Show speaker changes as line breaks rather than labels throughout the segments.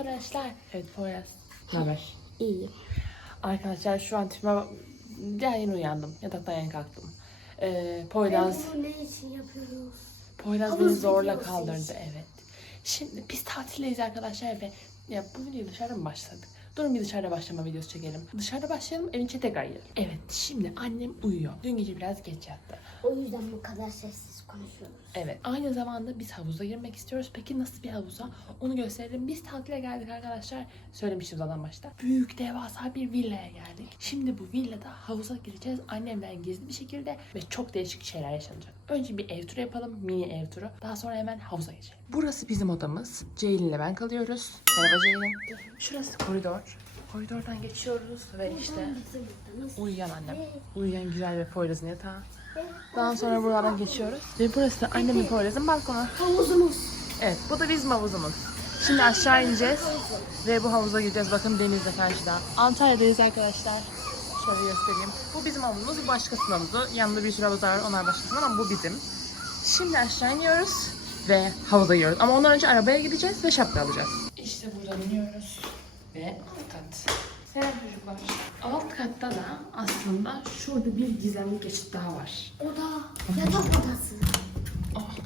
arkadaşlar. Evet Poyraz. Ne haber?
İyi.
Arkadaşlar şu an tipime yeni uyandım. Yataktan yeni kalktım. Ee, Poyraz,
Bunu ne için yapıyoruz?
Poyraz beni zorla kaldırdı. Evet. Şimdi biz tatildeyiz arkadaşlar ve ya bu videoyu dışarıda mı başladık? Durun bir dışarıda başlama videosu çekelim. Dışarıda başlayalım, evin içine tekrar girelim. Evet, şimdi annem uyuyor. Dün gece biraz geç yattı.
O yüzden bu kadar sessiz konuşuyoruz.
Evet. Aynı zamanda biz havuza girmek istiyoruz. Peki nasıl bir havuza? Onu gösterelim. Biz tatile geldik arkadaşlar. Söylemiştim zaten başta. Büyük devasa bir villaya geldik. Şimdi bu villada havuza gireceğiz. Annemden gizli bir şekilde ve çok değişik şeyler yaşanacak. Önce bir ev turu yapalım. Mini ev turu. Daha sonra hemen havuza geçelim. Burası bizim odamız. Ceylin'le ben kalıyoruz. Merhaba Ceylin. Şurası koridor. Koridordan geçiyoruz ve işte? Uyuyan annem. Uyuyan güzel ve Poyraz'ın yatağı. Daha sonra buradan geçiyoruz. Ve burası da annemin Poyraz'ın balkonu.
Havuzumuz.
Evet bu da bizim havuzumuz. Şimdi aşağı ineceğiz ve bu havuza gireceğiz. Bakın deniz de karşıda. Antalya'dayız arkadaşlar. Şöyle göstereyim. Bu bizim havuzumuz, bu başkasının havuzu. Yanında bir sürü havuzlar var, onlar başkasının ama bu bizim. Şimdi aşağı iniyoruz ve havuza giriyoruz. Ama ondan önce arabaya gideceğiz ve şapka alacağız. İşte buradan iniyoruz ve alt kat. Selam çocuklar. Alt katta da aslında şurada bir gizemli geçit daha var.
Oda. Yatak odası.
Oh.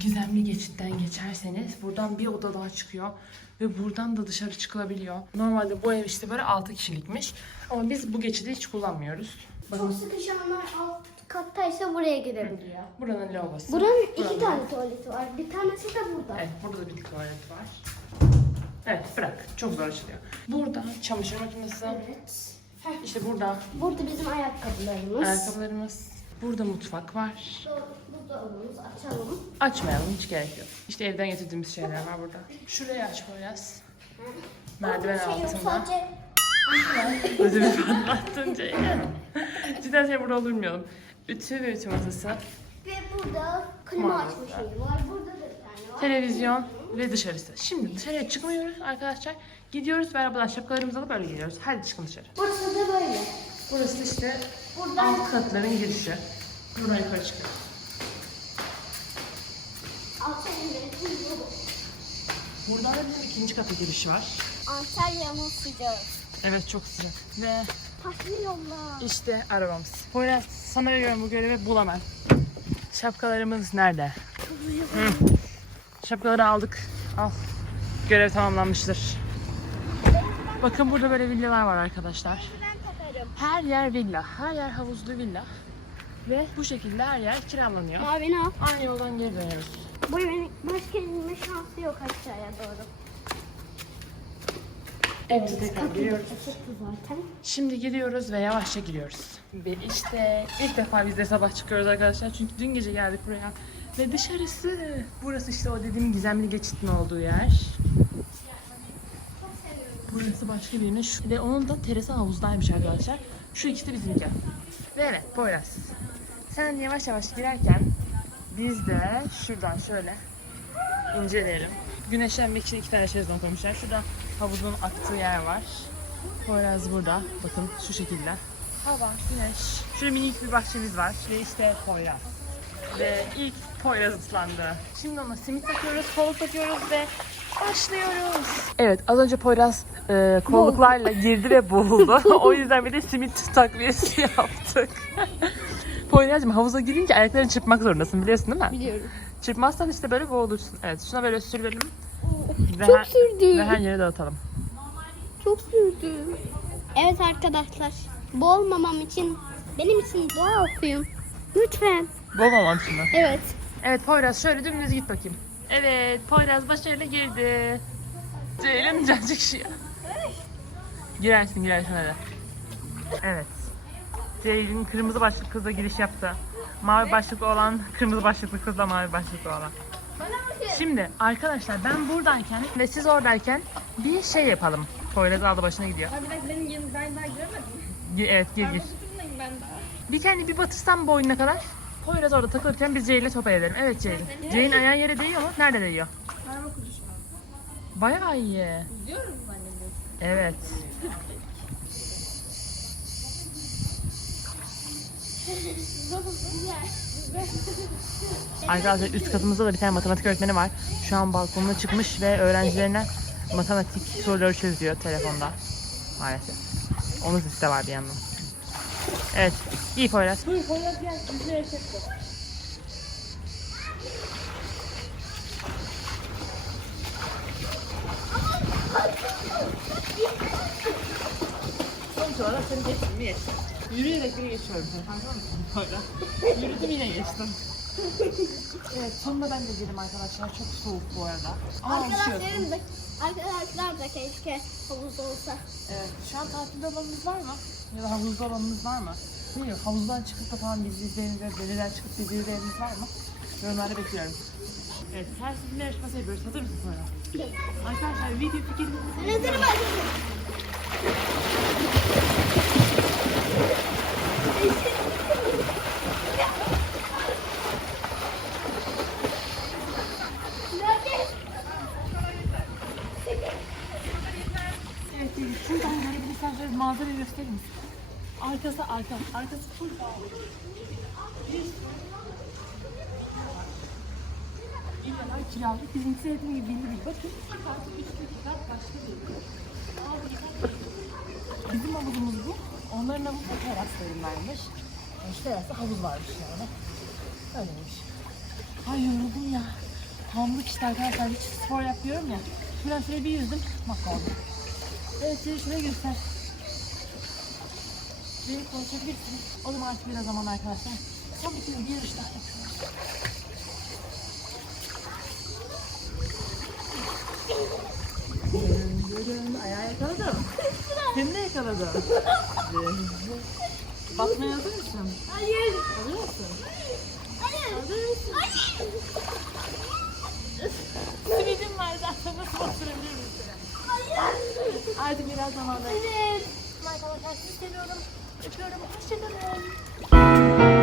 Gizemli geçitten geçerseniz buradan bir oda daha çıkıyor ve buradan da dışarı çıkılabiliyor. Normalde bu ev işte böyle 6 kişilikmiş ama biz bu geçidi hiç kullanmıyoruz.
Çok sıkışanlar alt kattaysa buraya girebiliyor.
buranın lavabosu.
Buranın iki
Buranın-
tane tuvaleti var. Bir tanesi de burada.
Evet burada da bir tuvalet var. Evet bırak çok zor açılıyor. Burada çamaşır makinesi.
Evet.
İşte burada
Burada bizim ayakkabılarımız.
ayakkabılarımız. Burada mutfak var.
Burada açalım.
Açmayalım hiç gerek yok. İşte evden getirdiğimiz şeyler var burada. Şurayı aç biraz. Merdiven
Şey yok,
altında.
Sadece
Ödümü patlattın Ceylan. Cidden şey burada durmayalım. Ütü ve ütü masası,
ve burada klima açma şeyi var. Burada da bir tane var.
televizyon ve dışarısı. Şimdi dışarıya çıkmıyoruz arkadaşlar. Gidiyoruz ve arabadan şapkalarımızı alıp öyle gidiyoruz. Hadi çıkın dışarı.
Burası da böyle.
Burası işte
Buradan
alt katların girişi. Buradan yukarı çıkıyoruz. Buradan da bizim ikinci kata girişi var.
Antalya'mın sıcağı.
Evet çok sıcak. Ve
yolla.
işte arabamız. Poyraz sana veriyorum bu görevi bul hemen. Şapkalarımız nerede? Hı. Şapkaları aldık. Al. Görev tamamlanmıştır. Bakın burada böyle villalar var arkadaşlar. Her yer villa. Her yer havuzlu villa. Ve bu şekilde her yer kiralanıyor.
Mavini al.
Aynı yoldan geri dönüyoruz.
Bu evin başka inme şansı yok aşağıya doğru.
Evimize tekrar giriyoruz.
Zaten.
Şimdi gidiyoruz ve yavaşça giriyoruz. Ve işte ilk defa biz de sabah çıkıyoruz arkadaşlar. Çünkü dün gece geldik buraya. Ve dışarısı, burası işte o dediğim gizemli geçitin olduğu yer. Burası başka birinin. Ve onun da terası havuzdaymış arkadaşlar. Şu ikisi bizimki. Ve evet Poyraz. Sen yavaş yavaş girerken biz de şuradan şöyle inceleyelim. Güneşlenmek için iki tane şezlong koymuşlar. Şurada havuzun aktığı yer var. Poyraz burada. Bakın şu şekilde. Hava, güneş. Şöyle minik bir bahçemiz var. Ve işte Poyraz. Ve ilk Poyraz ıslandı. Şimdi ona simit takıyoruz, kolluk takıyoruz ve başlıyoruz. Evet az önce Poyraz e, kolluklarla girdi ve boğuldu. o yüzden bir de simit takviyesi yaptık. Poyraz'cığım havuza girince ayaklarını çırpmak zorundasın biliyorsun değil mi?
Biliyorum.
Çırpmazsan işte böyle boğulursun. Evet şuna böyle sürelim. Ve
Çok
her-
sürdü.
Ve her yere dağıtalım.
Çok sürdü. Evet arkadaşlar. Boğulmamam için benim için dua okuyun. Lütfen.
Boğulmamam şimdi.
Evet.
Evet Poyraz şöyle dümdüz git bakayım. Evet Poyraz başarıyla girdi. Ceylin can çıkışıyor. Girersin girersin hadi. Evet. Ceylin kırmızı başlıklı kızla giriş yaptı. Mavi başlıklı olan kırmızı başlıklı kızla mavi başlıklı olan. Şimdi arkadaşlar ben buradayken ve siz oradayken bir şey yapalım. Poyraz aldı başına gidiyor.
Abi benim yerim ben daha göremedim.
Evet gir gir.
Ben.
Bir kendi bir batırsam boynuna kadar. Poyraz orada takılırken biz Ceylin'le sohbet edelim. Evet Ceylin. Ceylin ayağın yere değiyor mu? Nerede değiyor?
Parmak ucu şu an.
Bayağı iyi.
Diyorum zannediyorum.
Evet. Arkadaşlar üst katımızda da bir tane matematik öğretmeni var. Şu an balkonuna çıkmış ve öğrencilerine matematik soruları çözüyor telefonda. Maalesef. Onun sesi de var bir yandan. Evet. İyi Poyraz. Buyur Poyraz gel. Bizle yaşattı. Sonuç olarak seni geçtim mi geçtim. Yürüyerek bile geçiyorum seni farkında mısın? Böyle. Yürüdüm yine geçtim. evet sonunda ben de girdim arkadaşlar. Çok soğuk bu arada. Ama alışıyorsun.
Arkadaşlarım da, arkadaşlar da keşke havuzda olsa.
Evet. Şu an tatilde alanınız var mı? Ya da havuzda alanınız var mı? Bilmiyorum. Havuzdan çıkıp da falan bizi izleyeniniz ve denizden çıkıp bizi izleyeniniz var mı? Yorumlarda bekliyorum. Evet, ters bir yarışması yapıyoruz. Hazır mısın sonra? Arkadaşlar video fikirlerinizi
Hazırım hazırım.
Şuradan görebilirsen şöyle manzarayı gösterir misin? Arkası arka, arkası full dağ. Bir İllalar kiralık. Bizimkisi dediğim gibi belli değil. Bakın iki kat, üstü iki kat, başka bir Altı kat. Bizim havuzumuz Onların havuzu teraslarındaymış. Yani şu terasta havuz varmış yani. Öyleymiş. Ay yoruldum ya. Hamlık işte arkadaşlar. Hiç spor yapıyorum ya. Şuradan şöyle bir yüzdüm. Mahvoldum. Evet seni şuraya göster. Beni konuşabilirsin. O zaman artık biraz zaman arkadaşlar. Son bir kere bir yarış daha yapıyoruz. Yürün, yürün. Ayağı yakaladım. Seni de yakaladım. Batmaya hazır mısın?
Hayır.
Hazır mısın?
Hayır. Hayır.
Simidim var zaten. Nasıl bastırabilir misin?
Hayır.
Artık biraz zamanda.
Evet.
Arkadaşlar sizi seviyorum. Öpüyorum. Hoşçakalın.